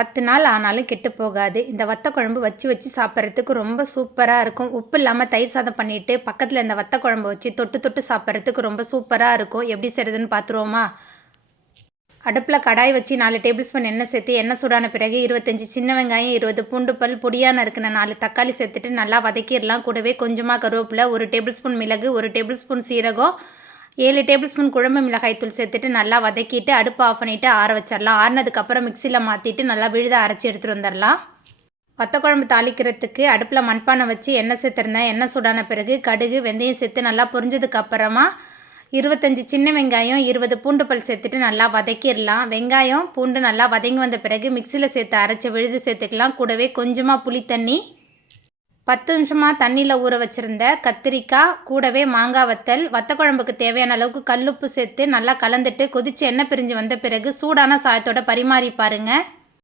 10 நாள் ஆனாலும் கெட்டு போகாது. இந்த வத்த குழம்பு வச்சு வச்சு சாப்பிட்றதுக்கு ரொம்ப சூப்பரா இருக்கும். உப்பு இல்லாம தயிர் சாதம் பண்ணிட்டு, பக்கத்துல இந்த வத்த குழம்பு வச்சு தொட்டு தொட்டு சாப்பிட்றதுக்கு ரொம்ப சூப்பரா இருக்கும். எப்படி செய்றதுன்னு பார்த்துருவோமா? அடுப்புல கடாய் வச்சு 4 டேபிள் ஸ்பூன் எண்ணெய் சேர்த்து, எண்ணெய் சூடான பிறகு 25 சின்ன வெங்காயம், 20 பூண்டு பல், பொடியா நறுக்குன 4 தக்காளி சேர்த்துட்டு நல்லா வதக்கிடலாம். கூடவே கொஞ்சமா கருவேப்பிலை, 1 டேபிள் ஸ்பூன் மிளகு, 1 டேபிள் ஸ்பூன் சீரகம், 7 டேபிள் ஸ்பூன் குழம்பு மிளகாய் தூள் சேர்த்துட்டு நல்லா வதக்கிட்டு அடுப்பு ஆஃப் பண்ணிவிட்டு ஆற வச்சிடலாம். ஆறினதுக்கப்புறம் மிக்சியில் மாற்றிட்டு நல்லா விழுத அரைச்சி எடுத்துகிட்டு வந்துடலாம். வத்த குழம்பு தாளிக்கிறதுக்கு அடுப்பில் மண்பானை வச்சு எண்ணெய் சேர்த்துருந்தேன். எண்ணெய் சூடான பிறகு கடுகு, வெந்தயம் சேர்த்து நல்லா பொரிஞ்சதுக்கப்புறமா 25 சின்ன வெங்காயம், 20 பூண்டு பல் சேர்த்துட்டு நல்லா வதக்கிடலாம். வெங்காயம் பூண்டு நல்லா வதங்கி வந்த பிறகு மிக்சியில் சேர்த்து அரைச்ச விழுது சேர்த்துக்கலாம். கூடவே கொஞ்சமாக புளி தண்ணி, 10 நிமிஷமாக தண்ணியில் ஊற வச்சுருந்த கத்திரிக்காய், கூடவே மாங்காய் வத்தல், வத்த குழம்புக்கு தேவையான அளவுக்கு கல்லுப்பு சேர்த்து நல்லா கலந்துட்டு கொதித்து எண்ணெய் பிரிஞ்சு வந்த பிறகு சூடான சாதத்தோட பரிமாறி பாருங்கள்.